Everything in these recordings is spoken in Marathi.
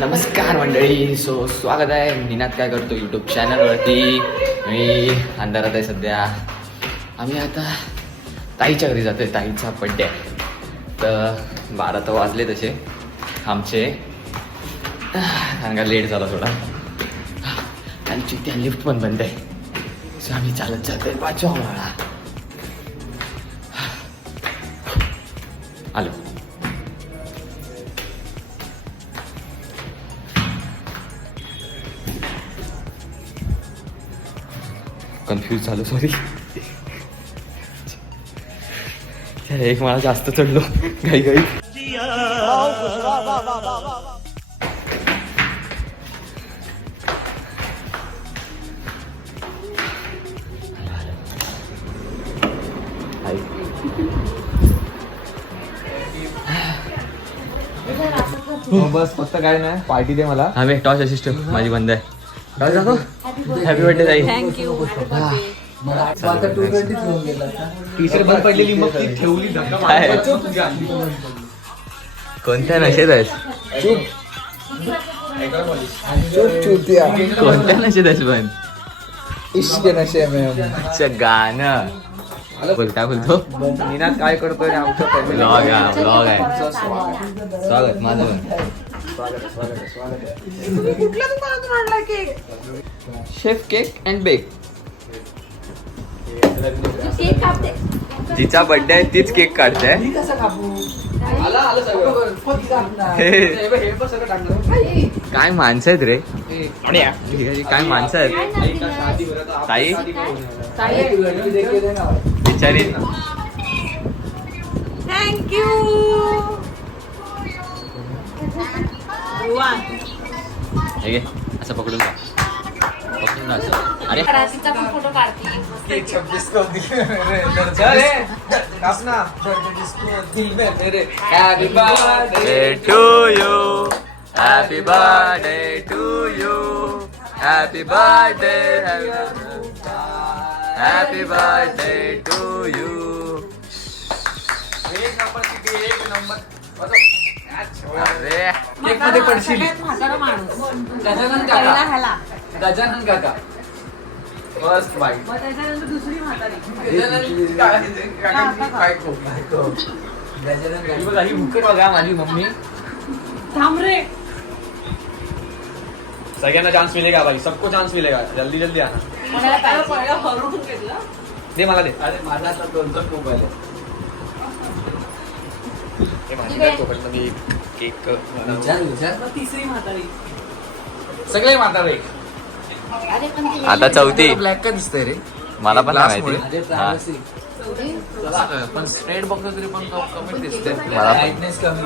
नमस्कार मंडळी. स्वागत आहे निनाद काय करतो यूट्यूब चॅनलवरती. मी अंधारात आहे सध्या. आम्ही आता ताईच्या घरी जातोय. ताईचा बड्डे आहे. तर 12 तर वाजले तसे आमचे, कारण का लेट झाला थोडा. आणि त्या लिफ्ट पण बंद आहे. सो आम्ही चालत जातोय 5व्या माळा. आलो. कन्फ्यूज झालो, सॉरी. एक मला जास्त चढलो घाई घाई. बस फक्त काय नाही, पार्टी दे मला. हा मी टॉर्च असिस्टंट माझी बंद आहे. टॉर्च दाखव. हॅपी बर्थडे ताई. थँक्यू. टीचर बंद पडलेली, मग ती ठेवली. काय? कोणत्या नशेत आहेस? कोणत्या नशेत आहेस पण? इश्क नशे में. अच्छा, गाणं बोल. काय बोलतो? निनाद काय करतोय आमच्या ब्लॉग आहे. स्वागत माझं शेफ केक अँड बेक. जिचा बर्थडे आहे तीच केक काढते. काय माणसं आहेत रे. काय माणसं आहेत. ताई बिचारी. थँक्यू. हे घे, असं पकडून जा. पकडून जा असं. अरे फोटो काढते. Happy birthday to you. Happy birthday to you. Happy birthday. Happy birthday to you. अरे केक मध्ये पडशील. म्हातारा माणूस. गजानन पहिला काका. ह्याला. गजानन काका. First bite. मग त्याच्यानंतर दुसरी म्हातारी. ही भूक बघा माझी मम्मी. थांब रे. सगळ्यांना चान्स मिलेगा भाई, सबको चान्स मिलेगा. जल्दी जल्दी आना. पहिला भरून घेतलं. दे मला दे. अरे माझा आता 2 मोबाईल आहे. मी केक मग तिसरी म्हातारी. सगळे म्हातारे. आता चौथी. ब्लॅक का दिसतंय रे. मला पण नाही माहिती. हा. पण स्ट्रेट बघतो तरी पण कमी दिसते. मला पण. ब्राईटनेस कमी.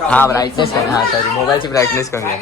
हा ब्राईटनेस कमी. हा सॉरी, मोबाईलची ब्राईटनेस कमी आहे.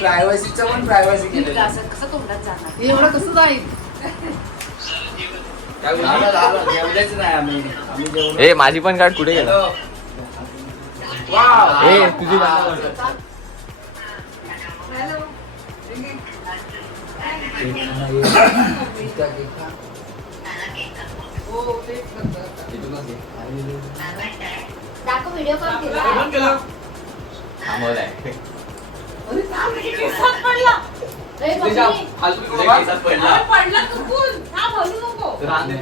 प्रायव्हसीचं पण प्रायव्हसी केलं. कसं तोंडात जाणार. एवढं कसं जाईल. जेवलेच नाही आम्ही. ए माझी पण कार्ड कुठे गेला? ए तुझी दाखव व्हिडिओ कॉल केला. थांबवलाय. केसात पडला. रे मम्मी, पडला चुकून. थांब, हलू नको. थांब, मी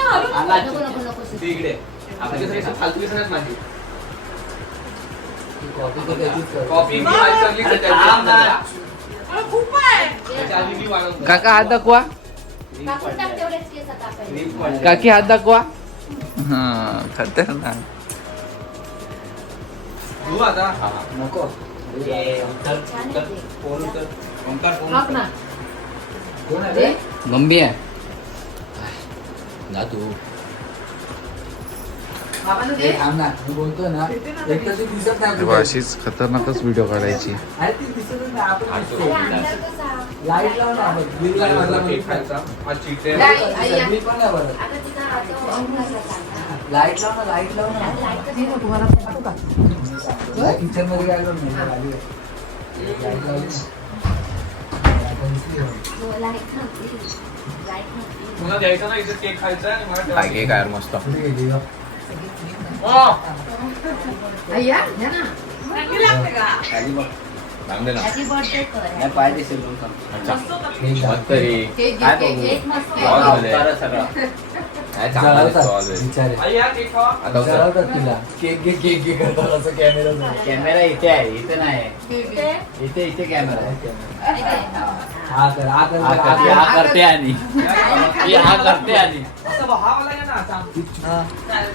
हलू नको. नको नको नको सुट. इकडे फालतू दिसणार माझी. कॉपी मी वाईट करली तर अरे खूप आहे. त्याच्या आधी मी वाढवतो. काका हात दाखवा. कापून टाक तेवढेच केस आता आपण. काकी हात दाखवा. हा खतरनाक. तू आता नको. छान आहे ते. बघ ना. कोण आहे रे? मम्मी आहे ना तू. बाबांना दे. बोलतो ना एक तर ती दिसत नाही. अशीच खतरनाकच व्हिडिओ काढायची. अरे ती दिसतच नाही. आपण दिसतो. अरे अंधार कसा? लाईट लाव ना. ग्रीन लाईट वाला केक खायचा. हा चीट आहे. आई, पण नाही बरं. आता तिचा हात ऑन करायला सांग. लाईट लाव ना. लाईट लाव ना. लाईट कशी दे तुम्हाला पाठवू का? किचन मध्ये काय करून लाईट लाईट नव्हती. लाईट नव्हती. तुला द्यायचं ना इथे केक खायचा आणि मला काय केक आहे यार मस्त. वाह अय्या घ्या ना. चांगले ना हॅपी बर्थडे कर अच्छा मस्त रे केक काय घे, बघू? केक मस्त आहे. Stall मध्ये. काय चांगला stall आहे. आता कॅमेरा इथे आहे इथे नाही केक घे. इथे कॅमेरा आहे काय हा करते आणि हा करते आणि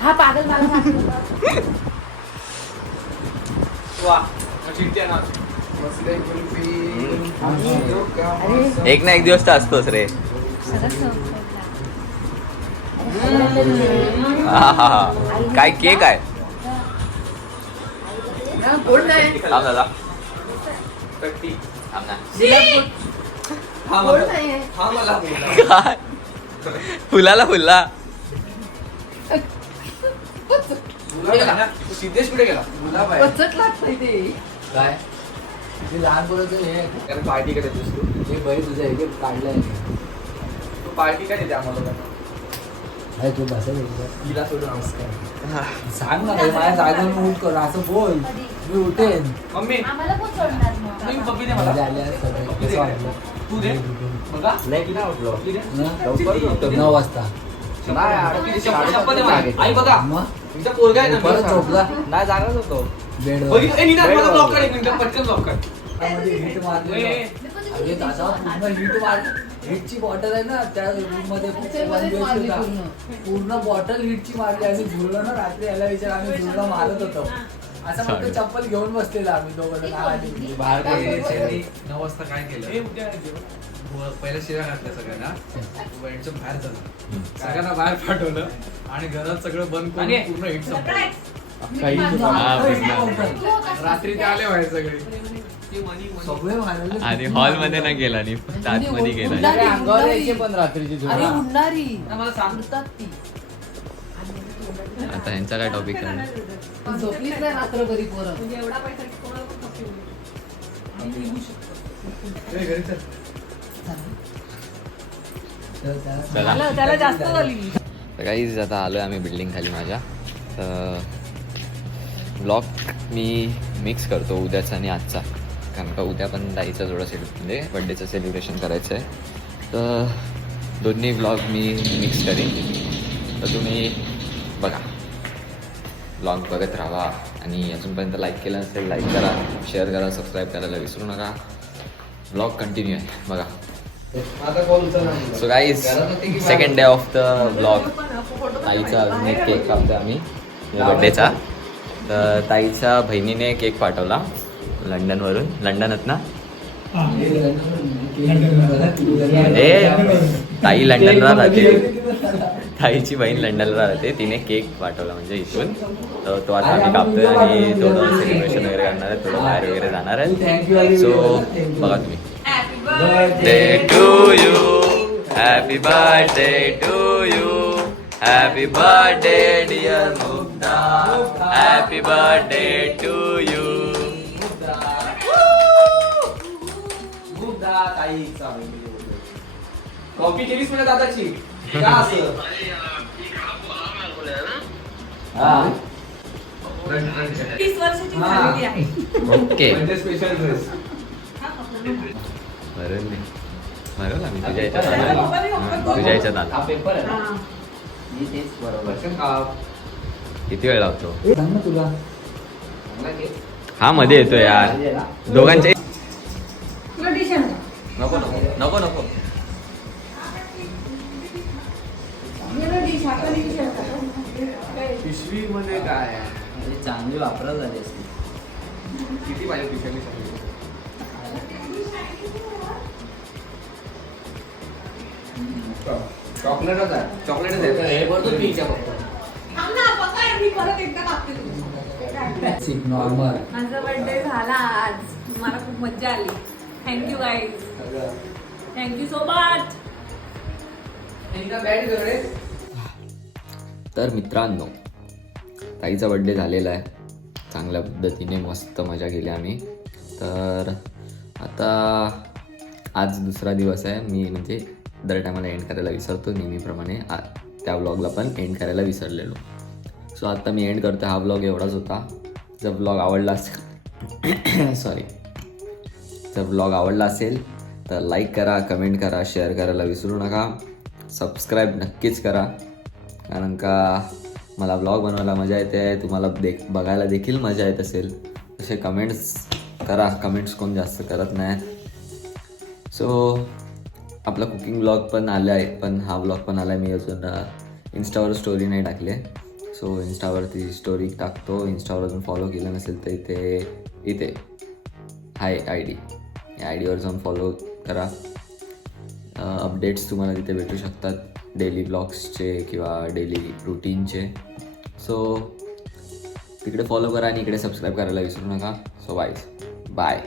हा पागल मला एक ना एक दिवस तर असतोच रे हा. काय केक आहे कोण नाही थांब दादा थांब ना. कोण नाही काय फुलाला फुलला सिद्धेश कुठे गेला पचत लागतंय ते. काय ते लहान पोराचं हे कारण पार्टी काय देतोस तू हे बाई तुझं हे काढलंय तू पार्टी काय देते आम्हाला अरे तू बसा तिला सोडून सांग ना भाई, माझ्या जागेवर उठ कर असं बोल मी उठेन मम्मी आम्हाला कोण सोडणार मग तुम्ही पप्पी दे मला मजा आली आज सगळे. पप्पी दे कसं वाटलं? तू दे बघा लई नाही उठलो. पप्पी दे. हं? 9 वाजता पप्पी दे. शपथ दे मला. आई बघा मग तुमचा पोरगा आहे ना परत झोपला नाही जागाच होतो बेडवर बघितलं ए, निनाद, मला ब्लॉक काढ एक मिनिट पटकन ब्लॉक काढ मध्ये हिट मारली ए, अरे दादा पूर्ण हिट मार हिटची बॉटल आहे ना त्या रूम मध्ये किचनमध्येच मारली पूर्ण. पूर्ण बॉटल हिटची मारली आम्ही झुरलो ना रात्री याला विचार आम्ही झुरला मारत होतो असं फक्त चप्पल घेऊन बसलेला आम्ही दोघं जण आधी बाहेर काय गेलो. बोलतोय? 9 वाजता काय केलं ए, उद्या जेवण. पहिल्या शिव्या घातल्या सगळ्यांना वेळचं बाहेर झालं सगळ्यांना बाहेर पाठवलं आणि घरात सगळं बंद करून आणि- पूर्ण हिट संपलं रात्री ते आले बाहेर सगळे सगळे मारले. आणि हॉल मध्ये ना गेला आणि फक्त आतमध्ये गेला उडणारी, अंगावर उडणारी. यायचे पण रात्रीची अरे झुरळ. उडणारी मला सांग उडतात ती आता ह्यांचा काय टॉपिक आहे ती झोपलीच नाही रात्रभरी पोरं चला त्याला जास्त झाली तर काहीच आता आलो आहे आम्ही बिल्डिंग खाली माझ्या तर ब्लॉग मी मिक्स करतो उद्याचा आणि आजचा कारण का उद्या पण ताईचा जोडा म्हणजे बड्डेचं सेलिब्रेशन करायचं आहे तर दोन्ही ब्लॉग मी मिक्स करेन तर तुम्ही बघा ब्लॉग बघत राहा आणि अजूनपर्यंत लाईक केलं नसेल लाईक करा शेअर करा सबस्क्राईब करायला विसरू नका ब्लॉग कंटिन्यू आहे बघा आता कॉल उचलला so guys second day of the vlog ताईचा अजून एक केक कापतो आम्ही बड्डेचा तर ताईच्या बहिणीने केक पाठवला लंडनवरून लंडनच ना म्हणजे ताई लंडनला राहते ताईची बहीण लंडनला राहते तिने केक पाठवला म्हणजे इथून तर तो आता आम्ही कापतोय आणि थोडं सेलिब्रेशन वगैरे करणार आहे थोडं बाहेर वगैरे जाणार आहे सो बघा तुम्ही Birthday to you, happy birthday to you, happy birthday dear Mukta, happy birthday to you. Mugdha ताईचा कॉपी केलीस म्हणजे दादाची का असं हा. 30 वर्षाची हा. झालेली आहे ओके म्हणजे स्पेशल ड्रेस बरं नाही बरं आम्ही तुझ्या याच्यात आलो हां, तुझ्या याच्यात हा आलो पेपर आहे ना? हा. मी तेच बरोबर किती वेळ लावतो सांग ना तुला हा मध्ये येतो यार दोघांचे नको नको नको नको पिशवी मध्ये काय आहे? अरे चांगली वापरायला झाली असती किती पाहिजे पिशवी सांग चॉकलेटच आहे चॉकलेटच आहे हे बरोबर पिझ्झा फक्त थांब ना, पप्पा, मी परत एकदा कापते तुझं. नॉर्मल माझा बर्थडे झाला आज मला खूप मज्जा आली thank you guys thank you so much तर मित्रांनो ताईचा बड्डे झालेला आहे चांगल्या पद्धतीने मस्त मजा केली आम्ही तर आता आज दुसरा दिवस आहे मी म्हणजे दर टायमाला एंड करायला विसरतो नेहमीप्रमाणे त्या व्लॉगला पण एंड करायला विसरलेलो सो आता मी एंड करतो हा व्लॉग एवढाच होता जर ब्लॉग आवडला असेल सॉरी जर ब्लॉग आवडला असेल तर लाईक करा, कमेंट करा, शेअर करायला विसरू नका. सबस्क्राईब नक्कीच करा, कारण का मला ब्लॉग बनवायला मजा येते, तुम्हाला बघायला देखील मजा येत असेल. तसे कमेंट्स करा, कमेंट्स कोण जास्त करत नाहीत. सो आपला कुकिंग ब्लॉग पण आला आहे, पण हा ब्लॉग पण आला आहे. मी अजून इन्स्टावर स्टोरी नाही टाकले, सो इन्स्टावरती स्टोरी टाकतो. इन्स्टावर अजून फॉलो केलं नसेल तर इथे हाय ID, या आयडीवर जाऊन फॉलो करा. अपडेट्स तुम्हाला तिथे भेटू शकतात, डेली ब्लॉग्सचे किंवा डेली रुटीनचे. सो तिकडे फॉलो करा आणि इकडे सबस्क्राईब करायला विसरू नका. So bye.